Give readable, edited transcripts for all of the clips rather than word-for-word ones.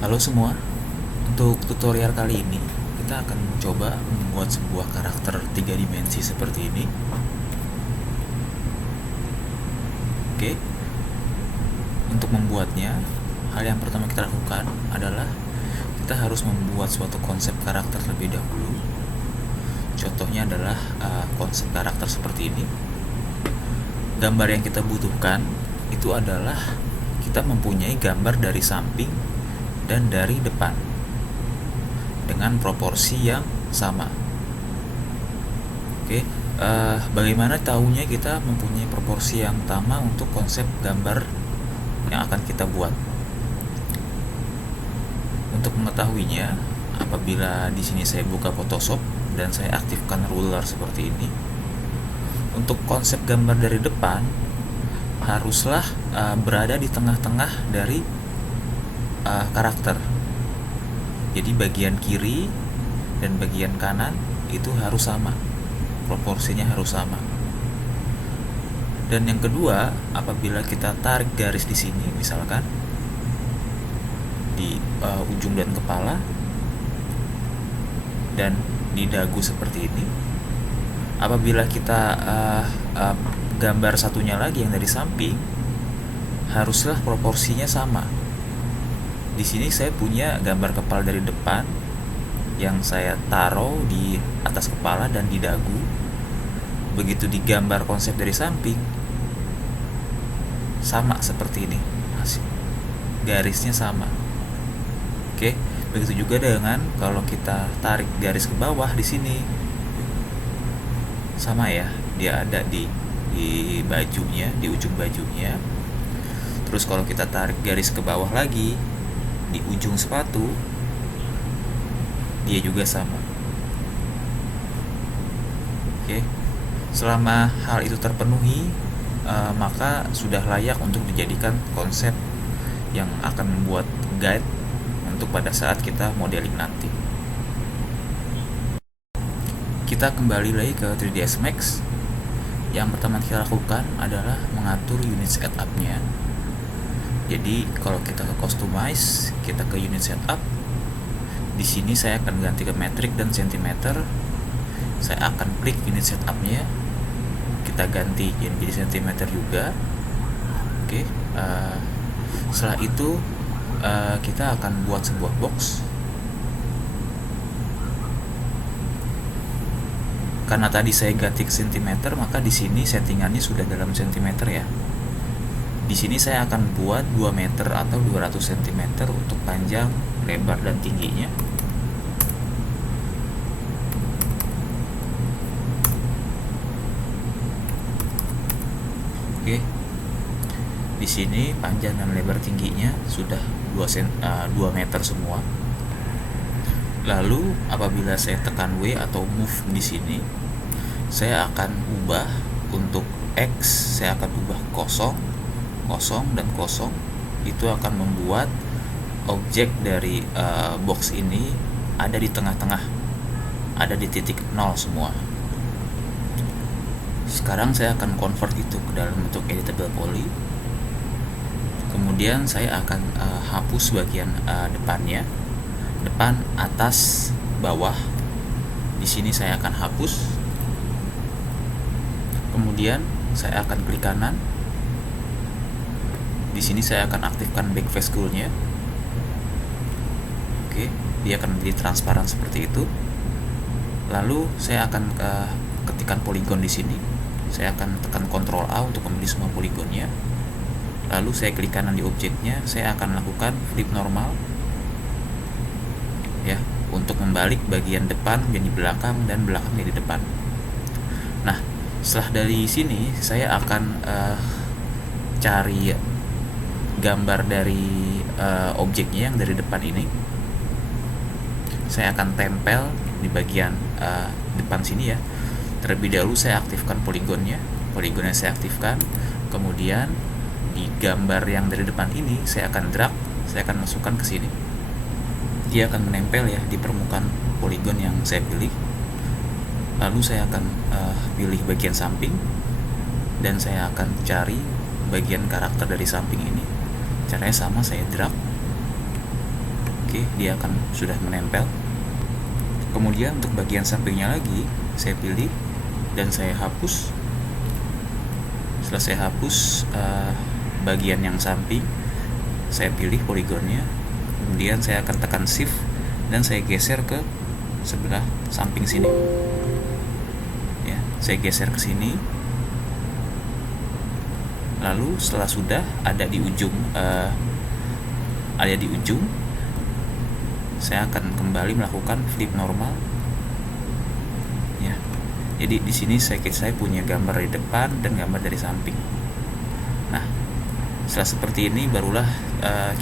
Halo semua, untuk tutorial kali ini kita akan mencoba membuat sebuah karakter 3 dimensi seperti ini. Oke, untuk membuatnya, hal yang pertama kita lakukan adalah kita harus membuat suatu konsep karakter terlebih dahulu. Contohnya adalah konsep karakter seperti ini. Gambar yang kita butuhkan itu adalah kita mempunyai gambar dari samping dan dari depan dengan proporsi yang sama. Oke, bagaimana tahunya kita mempunyai proporsi yang sama untuk konsep gambar yang akan kita buat? Untuk mengetahuinya, apabila di sini saya buka Photoshop dan saya aktifkan ruler seperti ini, untuk konsep gambar dari depan haruslah berada di tengah-tengah dari karakter. Jadi bagian kiri dan bagian kanan itu harus sama, proporsinya harus sama. Dan yang kedua, apabila kita tarik garis di sini, misalkan di ujung dan kepala dan di dagu seperti ini, apabila kita gambar satunya lagi yang dari samping, haruslah proporsinya sama. Di sini saya punya gambar kepala dari depan yang saya taruh di atas kepala dan di dagu. Begitu digambar konsep dari samping, sama seperti ini, garisnya sama. Oke, begitu juga dengan kalau kita tarik garis ke bawah di sini, sama ya, dia ada di bajunya, di ujung bajunya. Terus kalau kita tarik garis ke bawah lagi di ujung sepatu, dia juga sama. Oke, selama hal itu terpenuhi, maka sudah layak untuk dijadikan konsep yang akan membuat guide untuk pada saat kita modeling nanti. Kita kembali lagi ke 3ds Max. Yang pertama kita lakukan adalah mengatur unit setup-nya. Jadi kalau kita ke customize, kita ke unit setup. Di sini saya akan ganti ke metric dan centimeter. Saya akan klik unit setup-nya. Kita ganti jadi centimeter juga. Oke. Setelah itu kita akan buat sebuah box. Karena tadi saya ganti ke centimeter, maka di sini settingannya sudah dalam centimeter ya. Di sini saya akan buat 2 meter atau 200 cm untuk panjang, lebar, dan tingginya. Oke. Di sini panjang dan lebar tingginya sudah 2 meter semua. Lalu apabila saya tekan W atau move di sini, saya akan ubah untuk X, saya akan ubah 0, 0 dan 0. Itu akan membuat objek dari box ini ada di tengah-tengah, ada di titik 0 semua. Sekarang saya akan convert itu ke dalam bentuk editable poly. Kemudian saya akan hapus bagian depannya, depan, atas, bawah. Di sini saya akan hapus. Kemudian saya akan klik kanan. Di sini saya akan aktifkan backface tool-nya. Oke, dia akan menjadi transparan seperti itu. Lalu saya akan ketikkan polygon di sini. Saya akan tekan Ctrl A untuk memilih semua polygonnya. Lalu saya klik kanan di objeknya. Saya akan lakukan flip normal, ya, untuk membalik bagian depan menjadi belakang dan belakang menjadi depan. Nah, setelah dari sini saya akan cari gambar dari objeknya yang dari depan ini. Saya akan tempel di bagian depan sini ya. Terlebih dahulu saya aktifkan poligonnya saya aktifkan. Kemudian di gambar yang dari depan ini saya akan drag, saya akan masukkan ke sini. Dia akan menempel ya di permukaan poligon yang saya pilih. Lalu saya akan pilih bagian samping dan saya akan cari bagian karakter dari samping ini. Caranya sama, saya drag Oke, dia akan sudah menempel. Kemudian untuk bagian sampingnya lagi, saya pilih dan saya hapus. Setelah saya hapus bagian yang samping, saya pilih poligonnya. Kemudian saya akan tekan shift dan saya geser ke sebelah samping sini. Ya, saya geser ke sini. Lalu setelah sudah ada di ujung, saya akan kembali melakukan flip normal. Ya, jadi di sini saya punya gambar dari depan dan gambar dari samping. Nah, setelah seperti ini barulah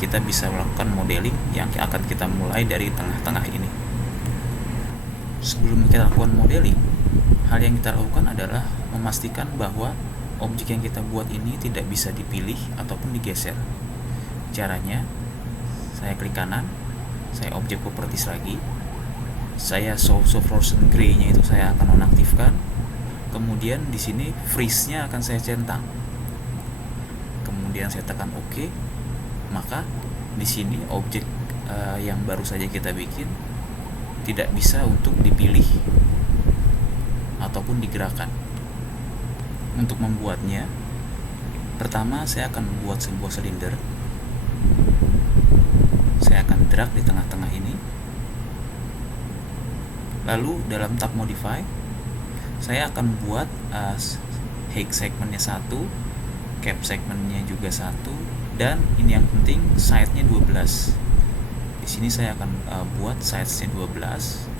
kita bisa melakukan modeling yang akan kita mulai dari tengah-tengah ini. Sebelum kita lakukan modeling, hal yang kita lakukan adalah memastikan bahwa objek yang kita buat ini tidak bisa dipilih ataupun digeser. Caranya, saya klik kanan, saya objek properties lagi, saya show frozen gray-nya itu saya akan nonaktifkan. Kemudian di sini freeze-nya akan saya centang. Kemudian saya tekan OK. Maka di sini objek yang baru saja kita bikin tidak bisa untuk dipilih ataupun digerakkan. Untuk membuatnya, pertama saya akan membuat sebuah silinder. Saya akan drag di tengah-tengah ini. Lalu dalam tab modify, saya akan buat height segmentnya 1, cap segmentnya juga 1, dan ini yang penting side-nya 12. Di sini saya akan buat size-nya 12.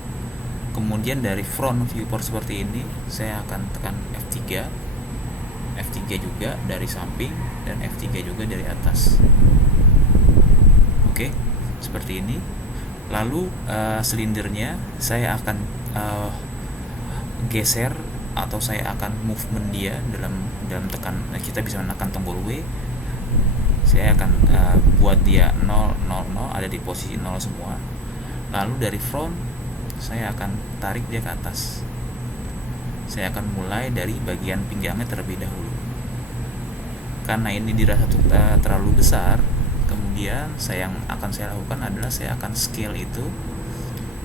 Kemudian dari front viewport seperti ini, saya akan tekan F3 juga dari samping dan F3 juga dari atas. Oke, seperti ini. Lalu silindernya saya akan geser atau saya akan movement dia dalam tekan. Kita bisa menekan tombol W. Saya akan buat dia 0 0 0 ada di posisi 0 semua. Lalu dari front saya akan tarik dia ke atas. Saya akan mulai dari bagian pinggangnya terlebih dahulu. Karena ini dirasa terlalu besar, kemudian yang akan saya lakukan adalah saya akan scale itu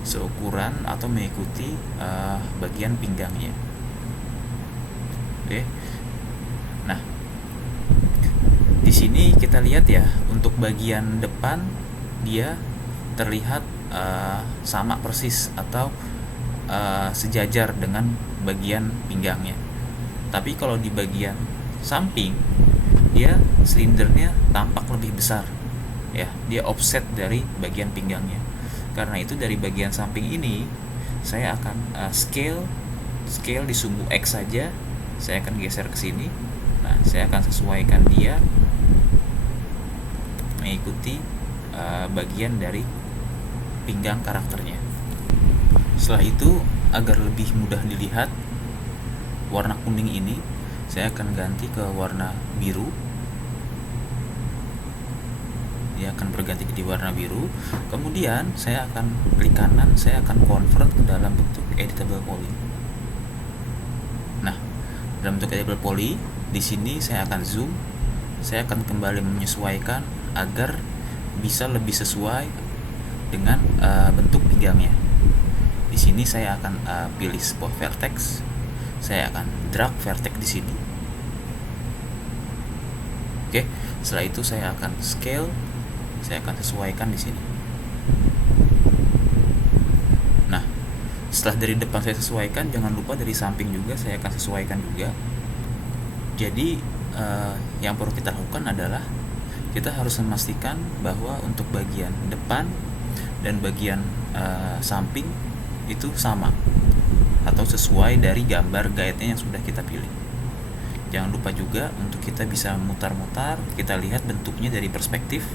seukuran atau mengikuti bagian pinggangnya. Oke. Nah, di sini kita lihat ya, untuk bagian depan dia terlihat sama persis atau sejajar dengan bagian pinggangnya. Tapi kalau di bagian samping, dia silindernya tampak lebih besar. Ya, dia offset dari bagian pinggangnya. Karena itu dari bagian samping ini saya akan scale di sumbu X saja. Saya akan geser ke sini. Nah, saya akan sesuaikan dia mengikuti bagian dari pinggang karakternya. Setelah itu, agar lebih mudah dilihat, warna kuning ini saya akan ganti ke warna biru. Dia akan berganti di warna biru. Kemudian saya akan klik kanan, saya akan convert ke dalam bentuk editable poly. Nah, dalam bentuk editable poly, di sini saya akan zoom. Saya akan kembali menyesuaikan agar bisa lebih sesuai dengan bentuk pinggangnya. Di sini saya akan pilih sebuah vertex. Saya akan drag vertex di sini. Oke, setelah itu saya akan scale. Saya akan sesuaikan di sini. Nah, setelah dari depan saya sesuaikan, jangan lupa dari samping juga saya akan sesuaikan juga. Jadi yang perlu kita lakukan adalah kita harus memastikan bahwa untuk bagian depan dan bagian samping itu sama atau sesuai dari gambar guide-nya yang sudah kita pilih. Jangan lupa juga untuk kita bisa mutar-mutar, kita lihat bentuknya dari perspektif.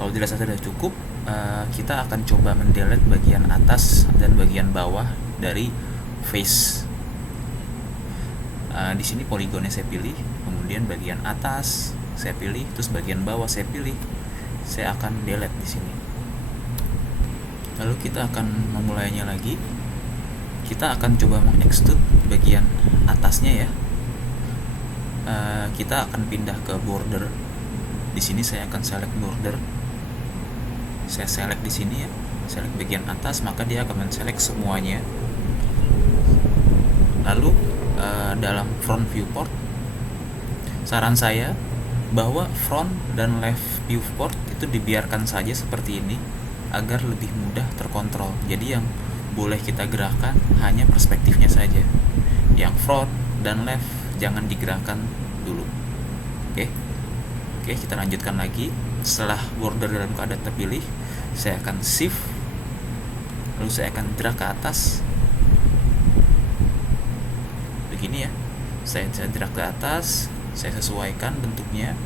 Kalau dirasa sudah cukup, kita akan coba mendelete bagian atas dan bagian bawah dari face. Di sini poligonnya saya pilih, kemudian bagian atas saya pilih, terus bagian bawah saya pilih. Saya akan delete di sini. Lalu kita akan memulainya lagi. Kita akan coba mengextrude bagian atasnya ya. Kita akan pindah ke border. Di sini saya akan select border. Saya select di sini ya, select bagian atas, maka dia akan men-select semuanya. Lalu dalam front viewport, saran saya bahwa front dan left viewport itu dibiarkan saja seperti ini agar lebih mudah terkontrol. Jadi yang boleh kita gerakkan hanya perspektifnya saja. Yang front dan left jangan digerakkan dulu. Oke, kita lanjutkan lagi. Setelah border dalam keadaan terpilih, saya akan shift, lalu saya akan drag ke atas. Begini ya, saya drag ke atas, saya sesuaikan bentuknya.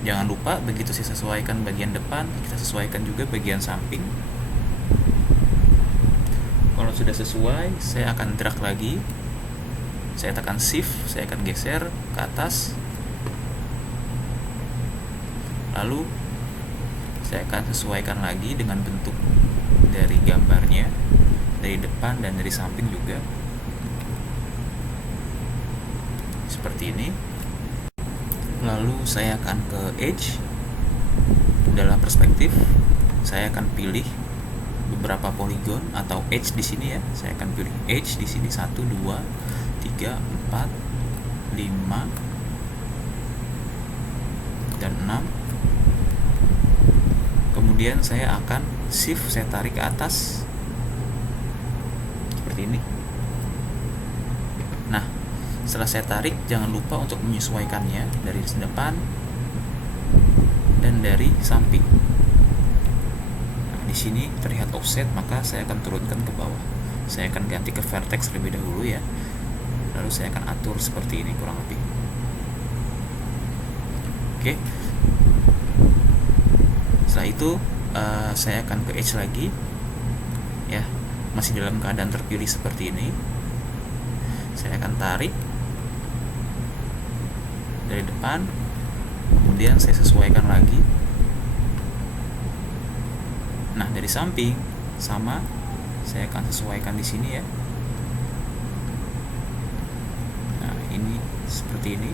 Jangan lupa begitu saya sesuaikan bagian depan, kita sesuaikan juga bagian samping. Kalau sudah sesuai, saya akan drag lagi. Saya tekan shift, saya akan geser ke atas. Lalu saya akan sesuaikan lagi dengan bentuk dari gambarnya, dari depan dan dari samping juga. Seperti ini. Lalu saya akan ke edge. Dalam perspektif, saya akan pilih beberapa polygon atau edge di sini ya. Saya akan pilih edge di sini 1, 2, 3, 4, 5 dan 6. Kemudian saya akan shift, saya tarik ke atas seperti ini. Nah, setelah saya tarik, jangan lupa untuk menyesuaikannya dari depan dan dari samping. Nah, di sini terlihat offset, maka saya akan turunkan ke bawah. Saya akan ganti ke vertex lebih dahulu ya. Lalu saya akan atur seperti ini kurang lebih. Oke. Setelah itu saya akan ke edge lagi ya, masih dalam keadaan terpilih seperti ini. Saya akan tarik dari depan, kemudian saya sesuaikan lagi. Nah, dari samping sama, saya akan sesuaikan di sini ya. Nah, ini seperti ini.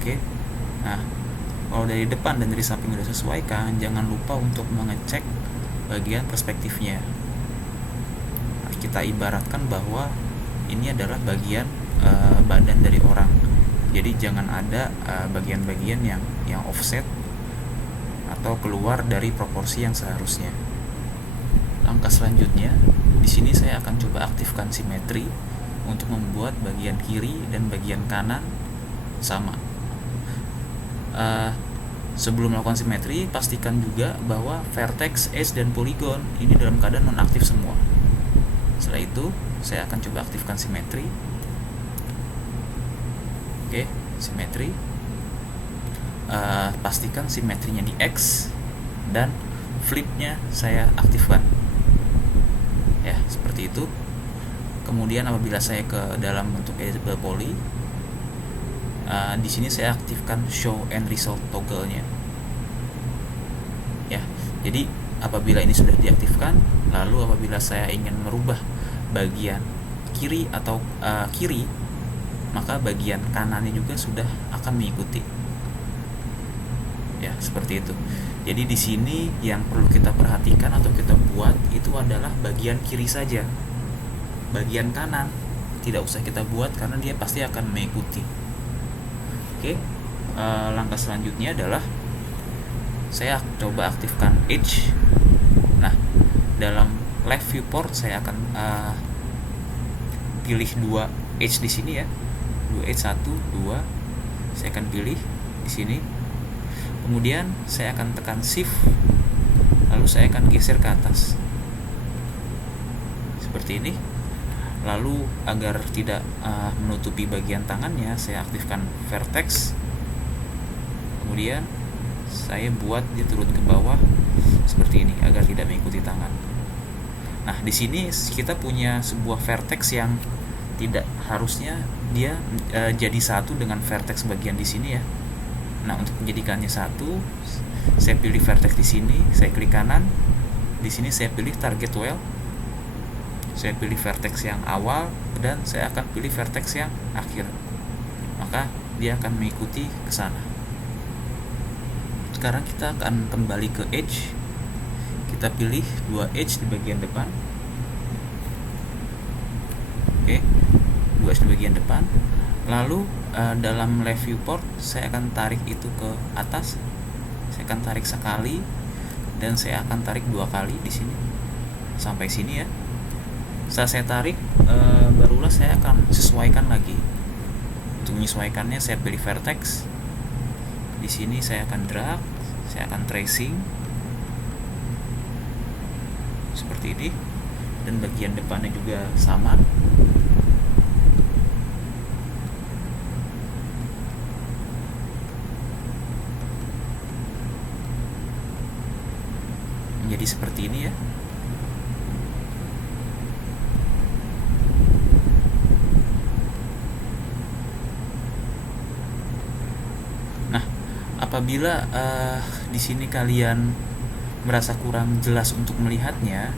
Oke. Nah, kalau dari depan dan dari samping sudah sesuaikan, jangan lupa untuk mengecek bagian perspektifnya. Nah, kita ibaratkan bahwa ini adalah bagian badan dari orang. Jadi jangan ada bagian-bagian yang offset atau keluar dari proporsi yang seharusnya. Langkah selanjutnya, di sini saya akan coba aktifkan simetri untuk membuat bagian kiri dan bagian kanan sama. Sebelum melakukan simetri, pastikan juga bahwa vertex, edge, dan polygon ini dalam keadaan nonaktif semua. Setelah itu, saya akan coba aktifkan simetri. Oke, simetri. Pastikan simetrinya di X dan flipnya saya aktifkan. Ya, seperti itu. Kemudian apabila saya ke dalam bentuk editable poly, di sini saya aktifkan show and result toggle-nya. Ya, jadi apabila ini sudah diaktifkan, lalu apabila saya ingin merubah bagian kiri atau kiri, maka bagian kanannya juga sudah akan mengikuti. Ya, seperti itu. Jadi di sini yang perlu kita perhatikan atau kita buat itu adalah bagian kiri saja. Bagian kanan tidak usah kita buat karena dia pasti akan mengikuti. Oke, langkah selanjutnya adalah saya coba aktifkan edge. Nah, dalam left viewport saya akan pilih 2 edge di sini ya, 2 edge 1, 2. Saya akan pilih di sini. Kemudian saya akan tekan shift, lalu saya akan geser ke atas seperti ini. Lalu agar tidak menutupi bagian tangannya, saya aktifkan vertex. Kemudian saya buat dia turun ke bawah seperti ini agar tidak mengikuti tangan. Nah, di sini kita punya sebuah vertex yang tidak harusnya dia jadi satu dengan vertex bagian di sini ya. Nah, untuk menjadikannya satu, saya pilih vertex di sini, saya klik kanan. Di sini saya pilih target well. saya pilih vertex yang awal dan saya akan pilih vertex yang akhir, maka dia akan mengikuti ke sana. Sekarang kita akan kembali ke edge, kita pilih 2 edge di bagian depan. Oke, 2 edge di bagian depan. Lalu dalam left viewport saya akan tarik itu ke atas. Saya akan tarik sekali dan saya akan tarik 2 kali di sini sampai sini ya. Setelah saya tarik, barulah saya akan sesuaikan lagi. Untuk menyesuaikannya saya pilih vertex. Di sini saya akan drag, saya akan tracing seperti ini, dan bagian depannya juga sama. Menjadi seperti ini ya. Apabila di sini kalian merasa kurang jelas untuk melihatnya,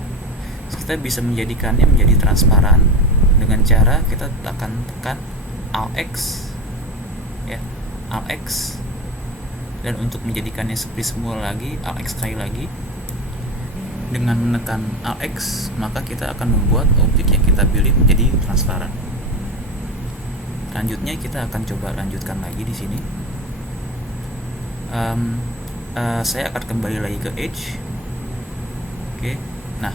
kita bisa menjadikannya menjadi transparan dengan cara kita akan tekan Alt X ya, Alt X, dan untuk menjadikannya seperti semula lagi Alt X sekali lagi. Dengan menekan Alt X, maka kita akan membuat objek yang kita pilih menjadi transparan. Selanjutnya kita akan coba lanjutkan lagi di sini. Saya akan kembali lagi ke edge. Oke. Nah,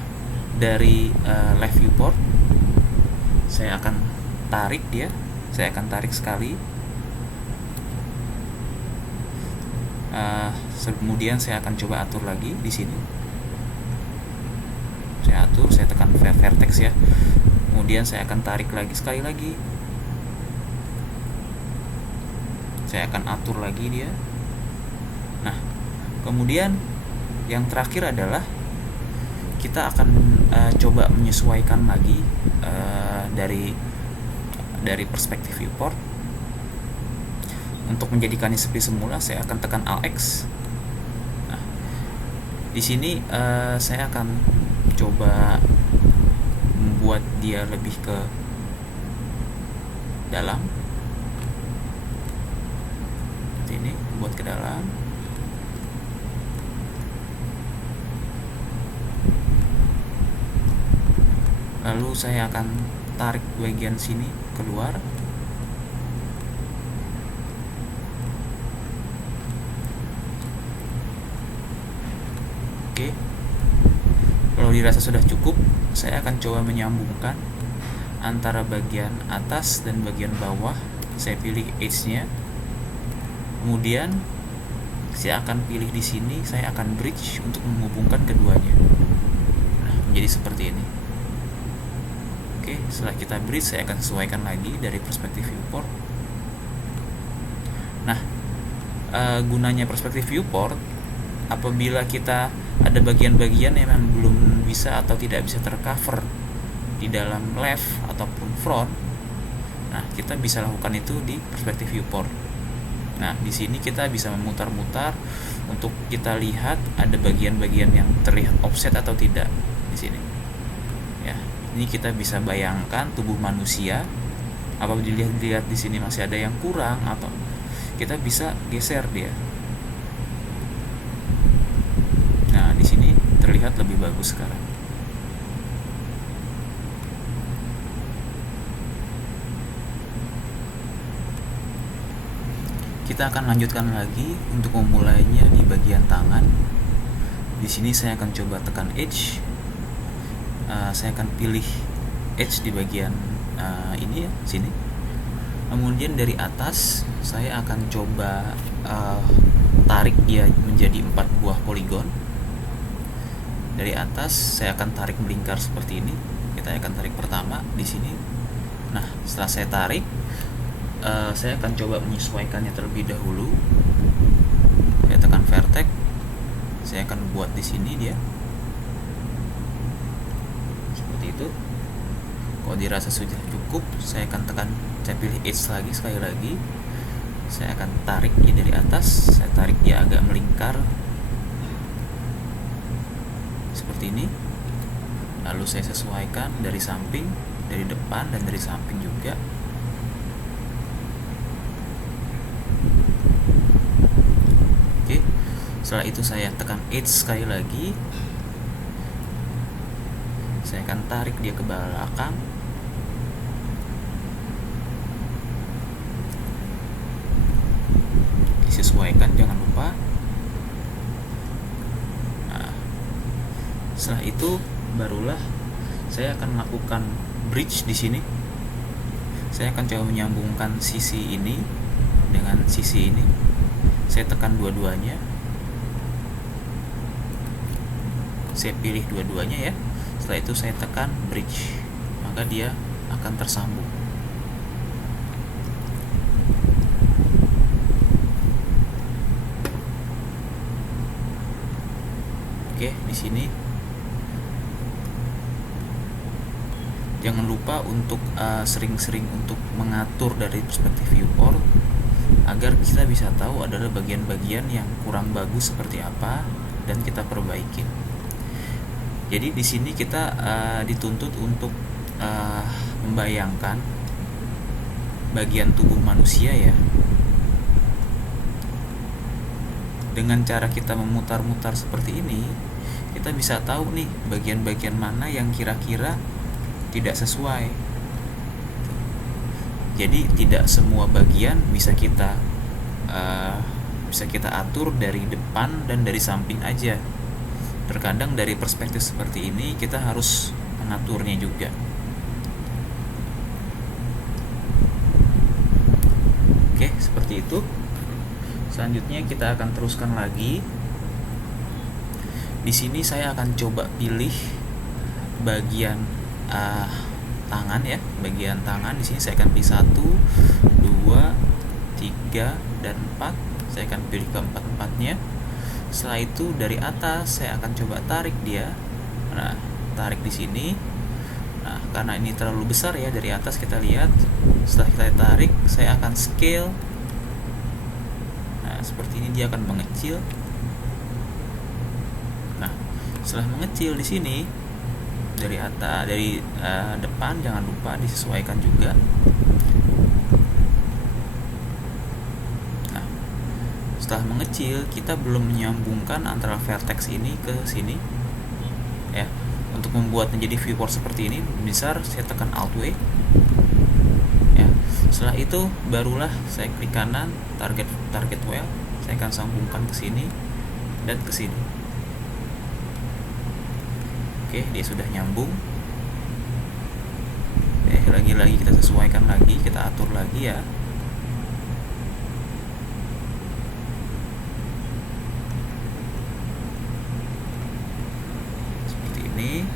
dari left viewport saya akan tarik dia. Saya akan tarik sekali. Kemudian saya akan coba atur lagi di sini. Saya atur, saya tekan vertex ya. Kemudian saya akan tarik lagi sekali lagi. Saya akan atur lagi dia. Nah, kemudian yang terakhir adalah kita akan coba menyesuaikan lagi dari perspektif viewport. Untuk menjadikannya seperti semula, saya akan tekan Alt X. Nah, di sini saya akan coba membuat dia lebih ke dalam. Seperti ini, buat ke dalam. Lalu saya akan tarik bagian sini keluar. Oke. Kalau dirasa sudah cukup, saya akan coba menyambungkan antara bagian atas dan bagian bawah. Saya pilih edge-nya. Kemudian saya akan pilih di sini, saya akan bridge untuk menghubungkan keduanya. Nah, menjadi seperti ini. Oke, setelah kita bridge, saya akan sesuaikan lagi dari perspektif viewport. Nah, gunanya perspektif viewport, apabila kita ada bagian-bagian yang memang belum bisa atau tidak bisa tercover di dalam left ataupun front, nah kita bisa lakukan itu di perspektif viewport. Nah, di sini kita bisa memutar-mutar untuk kita lihat ada bagian-bagian yang terlihat offset atau tidak di sini. Ya, ini kita bisa bayangkan tubuh manusia. Apabila dilihat di sini masih ada yang kurang, atau kita bisa geser dia. Nah, di sini terlihat lebih bagus sekarang. Kita akan lanjutkan lagi untuk memulainya di bagian tangan. Di sini saya akan coba tekan edge. Saya akan pilih edge di bagian ini ya, sini. Kemudian dari atas saya akan coba tarik dia menjadi 4 buah poligon. Dari atas saya akan tarik melingkar seperti ini. Kita akan tarik pertama di sini. Nah, setelah saya tarik, saya akan coba menyesuaikannya terlebih dahulu. Saya tekan vertex. Saya akan buat di sini dia. Seperti itu. Kalau dirasa sudah cukup, saya akan tekan, saya pilih edge lagi sekali lagi. Saya akan tarik dia dari atas. Saya tarik dia agak melingkar. Seperti ini. lalu saya sesuaikan dari samping, dari depan, dan dari samping juga. Oke, setelah itu saya tekan H sekali lagi, saya akan tarik dia ke belakang. Disesuaikan, jangan lupa. Nah, setelah itu barulah saya akan melakukan bridge di sini. Saya akan coba menyambungkan sisi ini dengan sisi ini. Saya tekan dua-duanya. Saya pilih dua-duanya ya. Setelah itu saya tekan bridge, maka dia akan tersambung. Oke, di sini jangan lupa untuk sering-sering untuk mengatur dari perspektif viewport agar kita bisa tahu adalah bagian-bagian yang kurang bagus seperti apa dan kita perbaiki. Jadi di sini kita dituntut untuk membayangkan bagian tubuh manusia ya. Dengan cara kita memutar-mutar seperti ini, kita bisa tahu nih bagian-bagian mana yang kira-kira tidak sesuai. Jadi tidak semua bagian bisa kita atur dari depan dan dari samping aja. Terkadang dari perspektif seperti ini kita harus mengaturnya juga. Oke, seperti itu. Selanjutnya kita akan teruskan lagi. Di sini saya akan coba pilih bagian tangan ya, bagian tangan. Di sini saya akan pilih 1, 2, 3, dan 4. Saya akan pilih keempat-empatnya. Setelah itu dari atas saya akan coba tarik dia. Nah, tarik di sini. Nah, karena ini terlalu besar ya dari atas, kita lihat. Setelah kita tarik, saya akan scale. Nah, seperti ini dia akan mengecil. Nah, setelah mengecil di sini dari atas, dari depan jangan lupa disesuaikan juga. Nah, setelah mengecil kita belum menyambungkan antara vertex ini ke sini ya. Untuk membuat menjadi viewport seperti ini, besar saya tekan Alt W ya. Setelah itu barulah saya klik kanan target well, saya akan sambungkan ke sini dan ke sini. Oke, dia sudah nyambung. Lagi-lagi kita sesuaikan lagi, kita atur lagi ya. Seperti ini.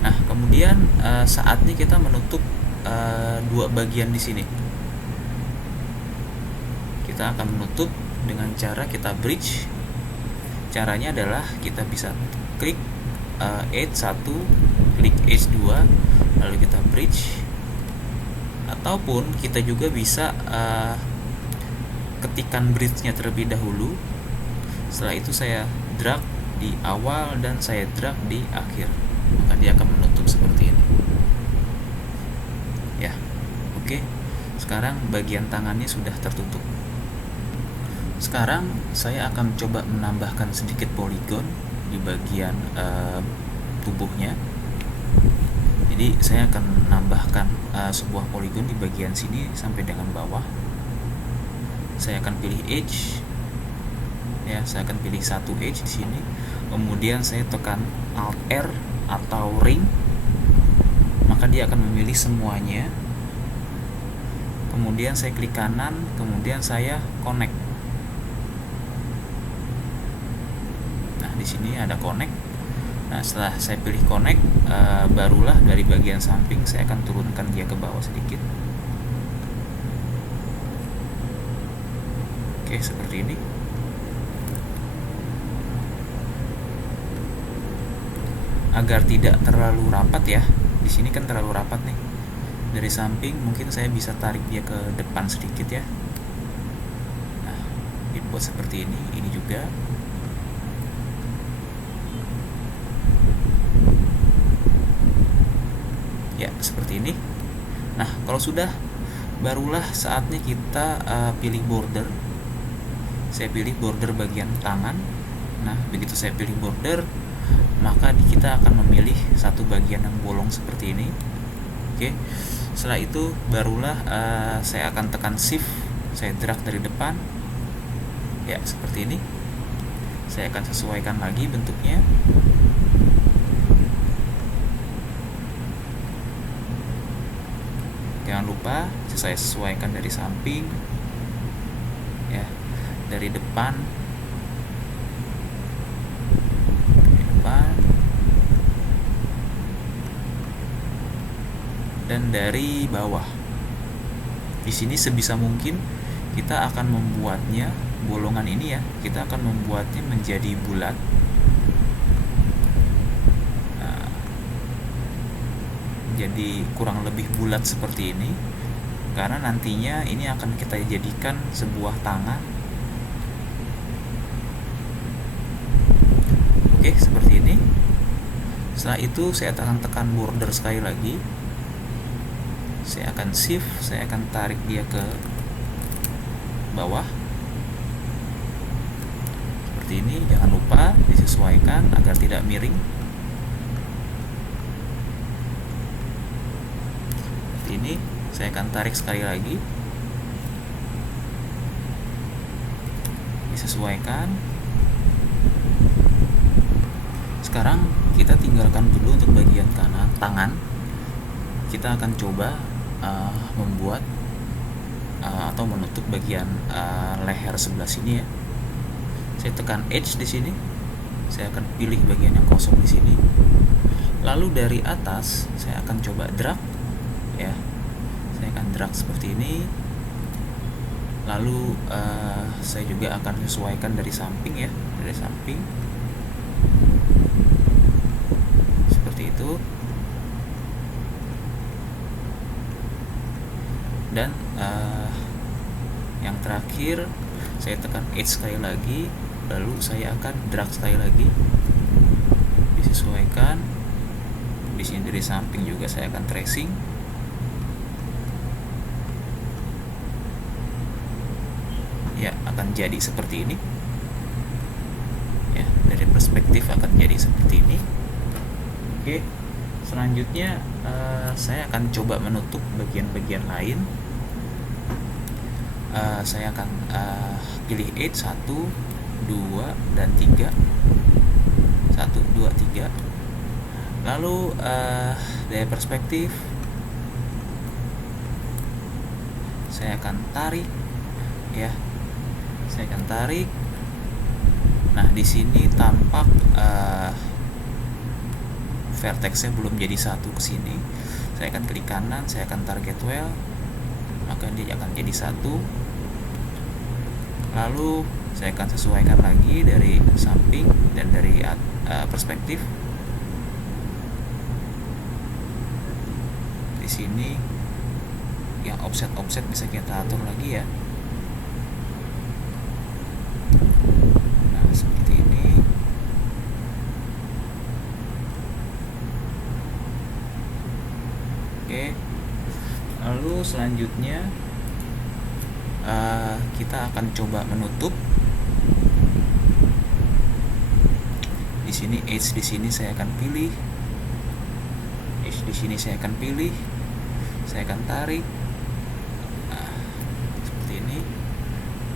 Nah, kemudian saatnya kita menutup dua bagian di sini. Kita akan menutup dengan cara kita bridge. Caranya adalah kita bisa klik H1, klik H2, lalu kita bridge, ataupun kita juga bisa ketikan bridge-nya terlebih dahulu. Setelah itu saya drag di awal dan saya drag di akhir, maka dia akan menutup seperti ini ya. Oke, sekarang bagian tangannya sudah tertutup. Sekarang saya akan coba menambahkan sedikit poligon di bagian tubuhnya. Jadi saya akan menambahkan sebuah poligon di bagian sini sampai dengan bawah. Saya akan pilih Edge ya, saya akan pilih satu Edge di sini. Kemudian saya tekan Alt R atau ring, maka dia akan memilih semuanya. Kemudian saya klik kanan, kemudian saya connect. Di sini ada connect. Nah, setelah saya pilih connect, barulah dari bagian samping saya akan turunkan dia ke bawah sedikit. Oke, seperti ini. Agar tidak terlalu rapat ya. Di sini kan terlalu rapat nih. Dari samping mungkin saya bisa tarik dia ke depan sedikit ya. Nah, dibuat seperti ini juga. seperti ini. Nah, kalau sudah, barulah saatnya kita pilih border. Saya pilih border bagian tangan. Nah, begitu saya pilih border, maka kita akan memilih satu bagian yang bolong seperti ini. Oke. Setelah itu barulah saya akan tekan shift, saya drag dari depan. Ya, seperti ini. Saya akan sesuaikan lagi bentuknya. Jangan lupa saya sesuaikan dari samping, ya, dari depan, dan dari bawah. Di sini sebisa mungkin kita akan membuatnya bolongan ini, ya, kita akan membuatnya menjadi bulat. Jadi kurang lebih bulat seperti ini, karena nantinya ini akan kita jadikan sebuah tangan. Oke, seperti ini. Setelah itu saya akan tekan border sekali lagi. Saya akan shift, saya akan tarik dia ke bawah seperti ini. Jangan lupa disesuaikan agar tidak miring. Ini saya akan tarik sekali lagi, disesuaikan. Sekarang kita tinggalkan dulu untuk bagian kanan tangan. Kita akan coba membuat atau menutup bagian leher sebelah sini, ya. Saya tekan H di sini. Saya akan pilih bagian yang kosong di sini. Lalu dari atas saya akan coba drag, ya. Saya akan drag seperti ini. Lalu saya juga akan sesuaikan dari samping, ya, dari samping seperti itu. Dan yang terakhir saya tekan H sekali lagi, lalu saya akan drag sekali lagi, disesuaikan. Di sini dari samping juga saya akan tracing. Ya, akan jadi seperti ini. Ya, dari perspektif akan jadi seperti ini. Oke, selanjutnya saya akan coba menutup bagian-bagian lain. Saya akan pilih 1, 2, dan 3. 1, 2, 3. Lalu dari perspektif saya akan tarik, ya. Saya akan tarik. Nah, di sini tampak vertexnya belum jadi satu ke sini. Saya akan klik kanan, saya akan target well, maka dia akan jadi satu. Lalu saya akan sesuaikan lagi dari samping dan dari perspektif. Di sini yang offset bisa kita atur lagi, ya. Nah, seperti ini. Oke. Lalu selanjutnya kita akan coba menutup. Di sini H di sini saya akan pilih. H di sini saya akan pilih. Saya akan tarik. Nah, seperti ini.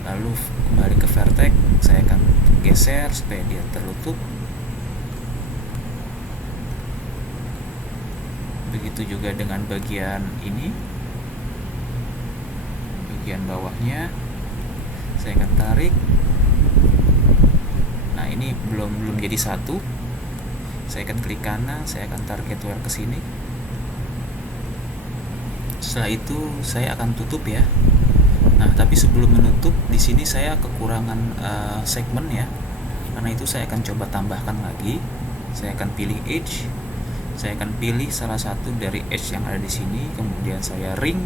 Lalu kembali ke vertex, saya akan geser supaya dia tertutup. Begitu juga dengan bagian ini, bagian bawahnya saya akan tarik. Nah, ini belum jadi satu. Saya akan klik kanan, saya akan target wire ke sini. Setelah itu saya akan tutup, ya. Nah, tapi sebelum menutup, di sini saya kekurangan segmen, ya. Karena itu saya akan coba tambahkan lagi. Saya akan pilih edge. Saya akan pilih salah satu dari edge yang ada di sini, kemudian saya ring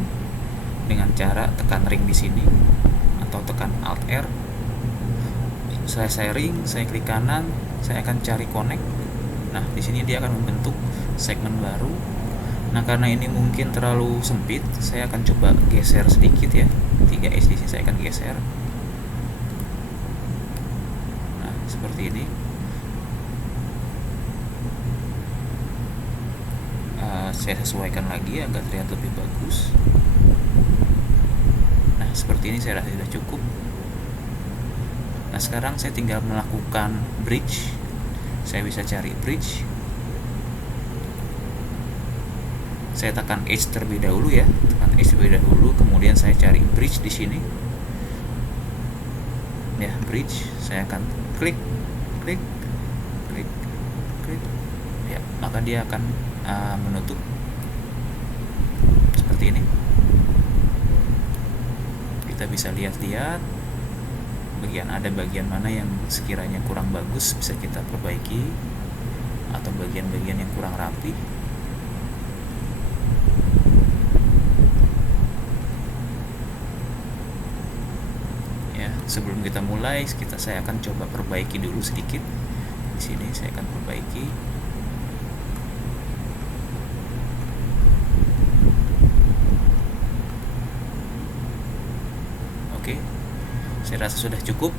dengan cara tekan ring di sini atau tekan Alt R. Setelah saya ring, saya klik kanan, saya akan cari connect. Nah, di sini dia akan membentuk segmen baru. Nah, karena ini mungkin terlalu sempit, saya akan coba geser sedikit ya. 3 di sini saya akan geser. Nah, seperti ini. Saya sesuaikan lagi agar terlihat lebih bagus. Nah, seperti ini saya rasa sudah cukup. Nah, sekarang saya tinggal melakukan bridge. Saya bisa cari bridge. Saya tekan H terlebih dahulu ya, tekan H terlebih dahulu, kemudian saya cari bridge di sini. Ya, bridge. Saya akan klik, klik, klik, klik. Ya, maka dia akan menutup seperti ini. Kita bisa lihat-lihat bagian mana yang sekiranya kurang bagus, bisa kita perbaiki, atau bagian-bagian yang kurang rapi. Ya, sebelum kita mulai, saya akan coba perbaiki dulu sedikit. Di sini saya akan perbaiki. Oke, saya rasa sudah cukup.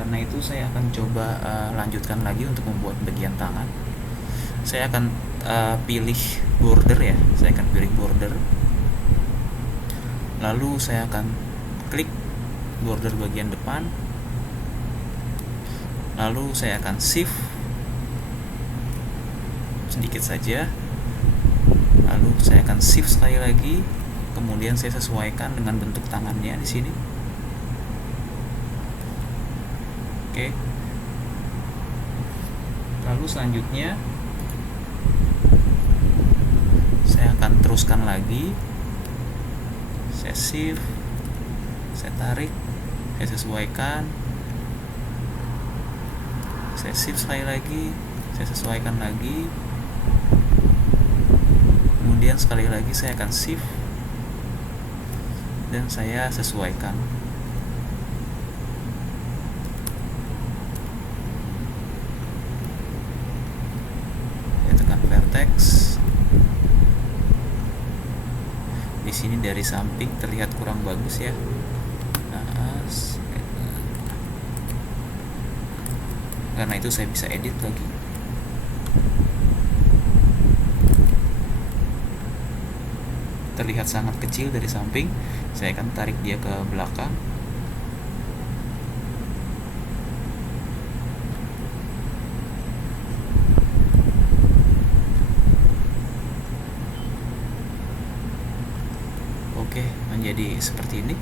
Karena itu saya akan coba lanjutkan lagi untuk membuat bagian tangan. Saya akan pilih border ya. Saya akan pilih border. Lalu saya akan klik border bagian depan. Lalu saya akan shift sedikit saja. Lalu saya akan shift sekali lagi. Kemudian saya sesuaikan dengan bentuk tangannya di sini. Oke. Lalu selanjutnya saya akan teruskan lagi. Saya shift, saya tarik, saya sesuaikan. Saya shift sekali lagi, saya sesuaikan lagi. Kemudian sekali lagi saya akan shift dan saya sesuaikan. Vertex. Di sini dari samping terlihat kurang bagus ya. Karena itu saya bisa edit lagi. Terlihat sangat kecil dari samping. Saya akan tarik dia ke belakang. Oke, menjadi seperti ini.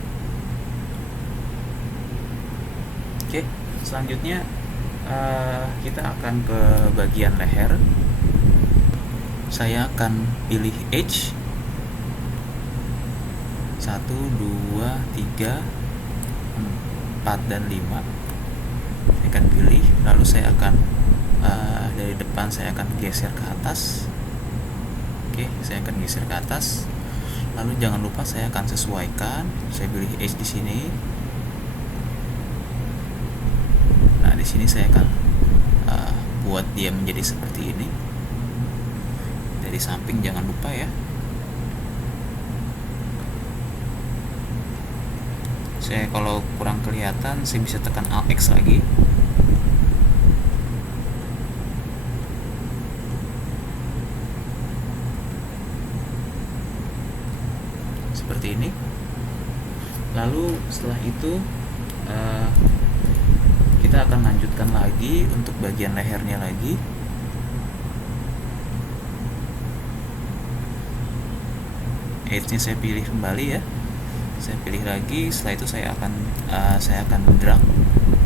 Oke, selanjutnya kita akan ke bagian leher. Saya akan pilih H 1, 2, 3, 4, dan 5. Saya akan pilih. Lalu saya akan dari depan saya akan geser ke atas. Oke, saya akan geser ke atas. Lalu jangan lupa saya akan sesuaikan. Saya pilih H di sini. Nah, di sini saya akan buat dia menjadi seperti ini. Dari samping jangan lupa ya. Saya kalau kurang kelihatan, saya bisa tekan Alt X lagi. Seperti ini. Lalu setelah itu kita akan lanjutkan lagi untuk bagian lehernya lagi. Edge-nya saya pilih kembali ya. Saya pilih lagi. Setelah itu saya akan drag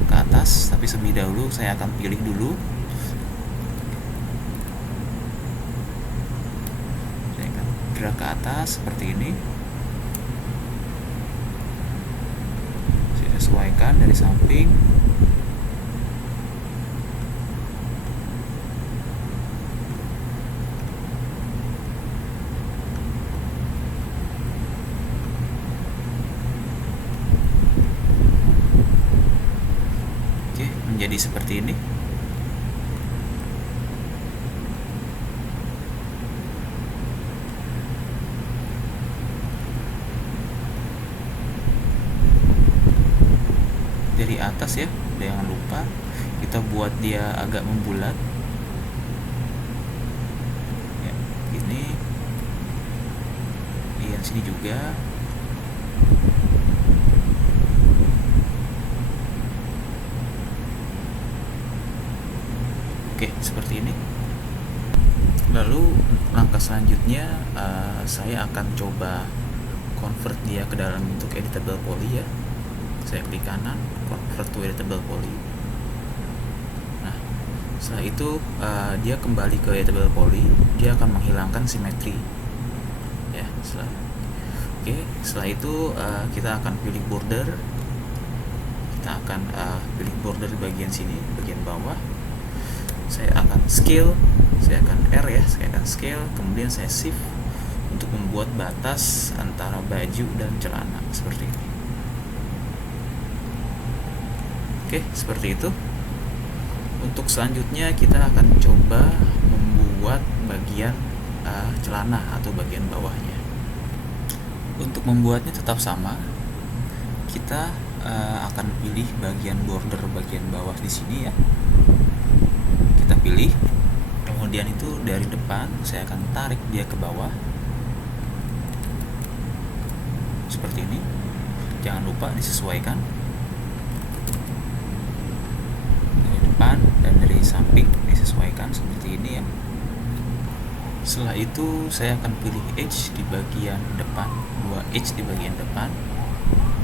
ke atas, tapi lebih dahulu saya akan pilih dulu. Saya akan drag ke atas seperti ini. Saya sesuaikan dari samping. Menjadi seperti ini. di atas ya, jangan lupa kita buat dia agak membulat ya, gini. Di sini juga. Oke, seperti ini. Lalu langkah selanjutnya saya akan coba convert dia ke dalam bentuk editable poly ya. Saya klik kanan, convert to editable poly. Nah, setelah itu dia kembali ke editable poly, dia akan menghilangkan simetri ya. Setelah itu kita akan pilih border. Kita akan pilih border di bagian sini, bagian bawah. Saya akan scale, saya akan R ya, saya akan scale, kemudian saya shift untuk membuat batas antara baju dan celana seperti ini. Oke, seperti itu. Untuk selanjutnya kita akan coba membuat bagian celana atau bagian bawahnya. Untuk membuatnya tetap sama, kita akan pilih bagian border bagian bawah di sini ya. Kita pilih, kemudian itu dari depan saya akan tarik dia ke bawah seperti ini. Jangan lupa disesuaikan dari depan dan dari samping, disesuaikan seperti ini ya. Setelah itu saya akan pilih edge di bagian depan, 2 edge di bagian depan.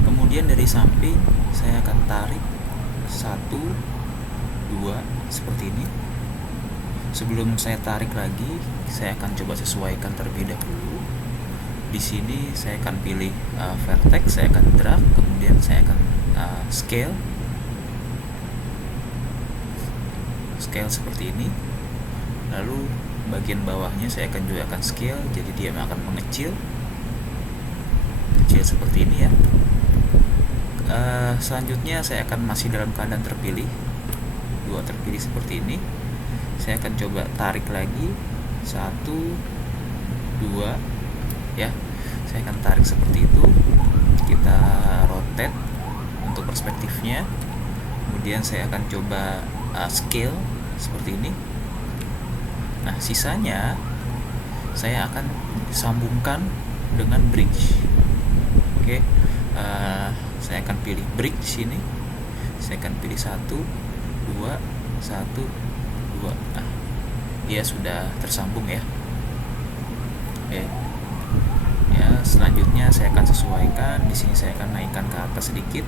Kemudian dari samping saya akan tarik 1, 2 seperti ini. Sebelum saya tarik lagi, saya akan coba sesuaikan terlebih dahulu. Di sini saya akan pilih vertex, saya akan drag, kemudian saya akan scale seperti ini. Lalu bagian bawahnya saya juga akan scale, jadi dia akan mengecil, kecil seperti ini ya. Selanjutnya saya akan masih dalam keadaan terpilih, 2 terpilih seperti ini. Saya akan coba tarik lagi 1, 2 ya. Saya akan tarik seperti itu. Kita rotate untuk perspektifnya. Kemudian saya akan coba scale seperti ini. Nah, sisanya saya akan sambungkan dengan bridge. Oke. Saya akan pilih bridge di sini. Saya akan pilih 1, 2, 1, 2. Nah, dia sudah tersambung ya. Oke. Ya, selanjutnya saya akan sesuaikan. Di sini saya akan naikkan ke atas sedikit.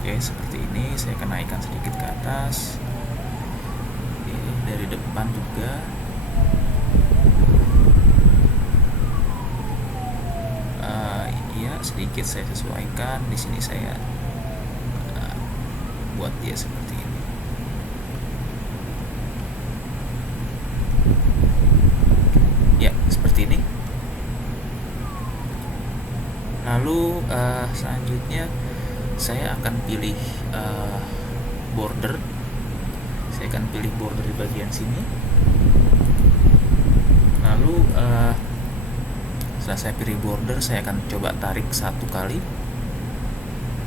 Oke, seperti ini. Saya akan naikkan sedikit ke atas. Oke, dari depan juga. Ya, sedikit saya sesuaikan. Di sini saya buat dia seperti ini. Ya, seperti ini. Lalu selanjutnya saya akan pilih border. Saya akan pilih border di bagian sini. Lalu setelah saya pilih border, saya akan coba tarik 1 kali.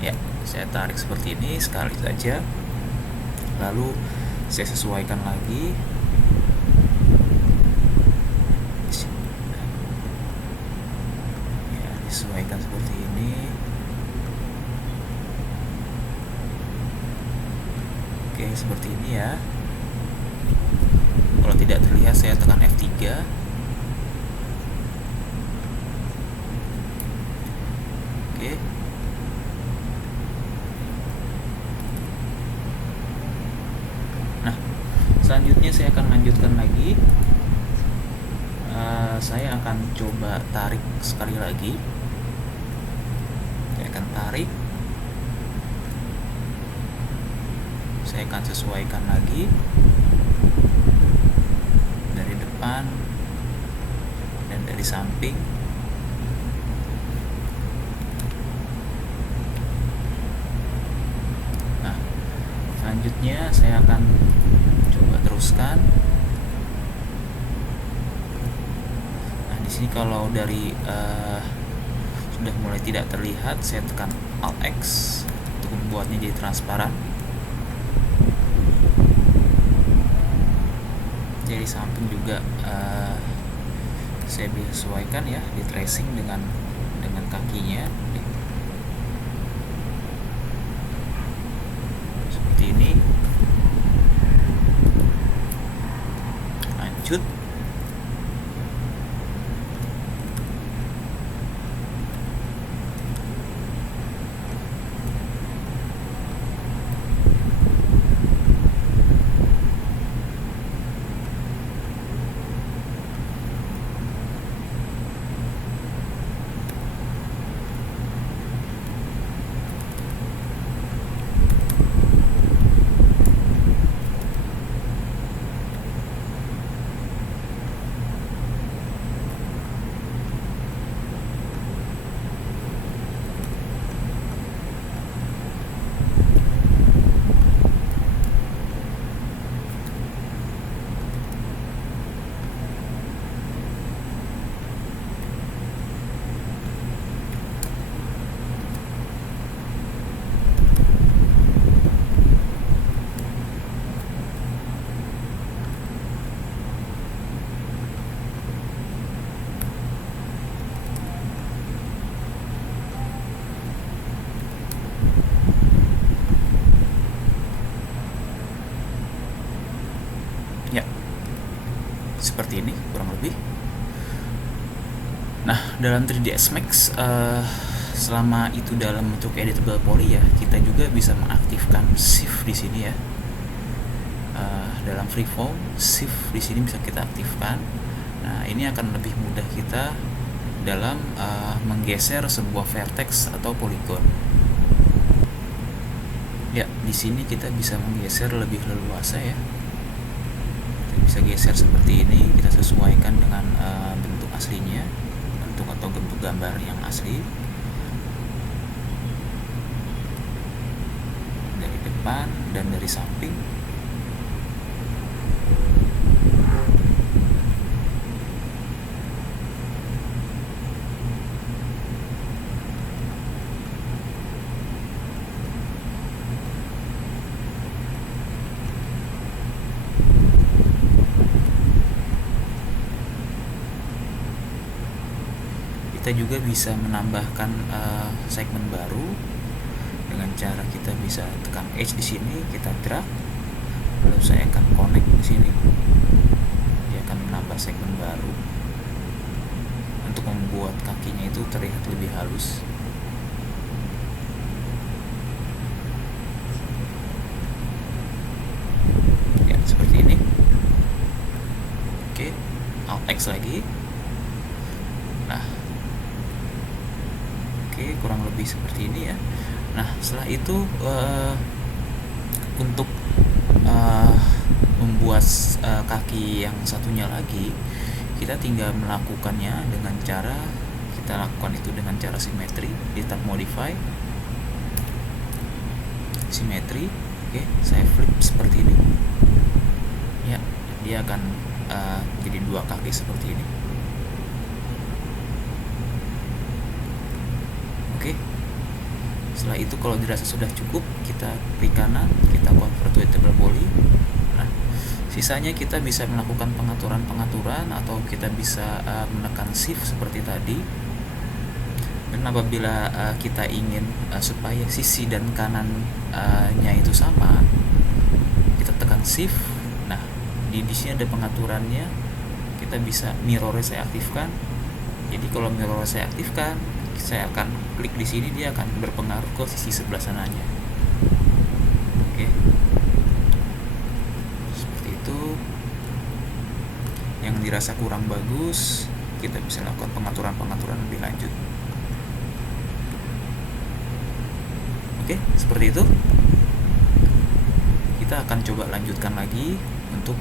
Ya, saya tarik seperti ini sekali saja. Lalu saya sesuaikan lagi. Ya, disesuaikan seperti ini. Oke, seperti ini ya. Kalau tidak terlihat, saya tekan F3. Oke. Nah, selanjutnya saya akan lanjutkan lagi. Saya akan coba tarik sekali lagi. Saya akan tarik. Saya akan sesuaikan lagi dari depan dan dari samping. Nah, selanjutnya saya akan coba teruskan. Nah, di sini kalau dari sudah mulai tidak terlihat, saya tekan Alt X untuk membuatnya jadi transparan. Dari samping juga saya bisa sesuaikan ya, di tracing dengan kakinya seperti ini. Lanjut. Ya, seperti ini kurang lebih. Nah, dalam 3ds Max selama itu dalam bentuk editable poly ya, kita juga bisa mengaktifkan shift di sini ya. Dalam freeform, shift di sini bisa kita aktifkan. Nah, ini akan lebih mudah kita dalam menggeser sebuah vertex atau poligon. Ya, di sini kita bisa menggeser lebih leluasa ya. Bisa geser seperti ini, kita sesuaikan dengan bentuk aslinya, bentuk atau bentuk gambar yang asli. Dari depan dan dari samping. Kita juga bisa menambahkan segmen baru dengan cara kita bisa tekan H di sini, kita drag, lalu saya akan connect di sini. Dia akan menambah segmen baru untuk membuat kakinya itu terlihat lebih halus. Ya, seperti ini. Oke, Alt X lagi. Nah, kurang lebih seperti ini ya. Nah, setelah itu untuk membuat kaki yang satunya lagi, kita tinggal melakukannya dengan cara kita lakukan itu dengan cara simetri di tab modify simetri. Oke, saya flip seperti ini ya, dia akan jadi dua kaki seperti ini. Oke, setelah itu kalau dirasa sudah cukup, kita klik kanan, kita convert to editable poly. Nah, sisanya kita bisa melakukan pengaturan atau kita bisa menekan shift seperti tadi. Dan apabila kita ingin supaya sisi dan kanannya itu sama, kita tekan shift. Nah, di sini ada pengaturannya. Kita bisa mirror saya aktifkan. Jadi kalau mirror saya aktifkan, saya akan klik di sini, dia akan berpengaruh ke sisi sebelah sananya. Oke, seperti itu. Yang dirasa kurang bagus, kita bisa lakukan pengaturan lebih lanjut. Oke, seperti itu. Kita akan coba lanjutkan lagi untuk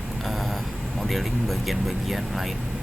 modeling bagian-bagian lain.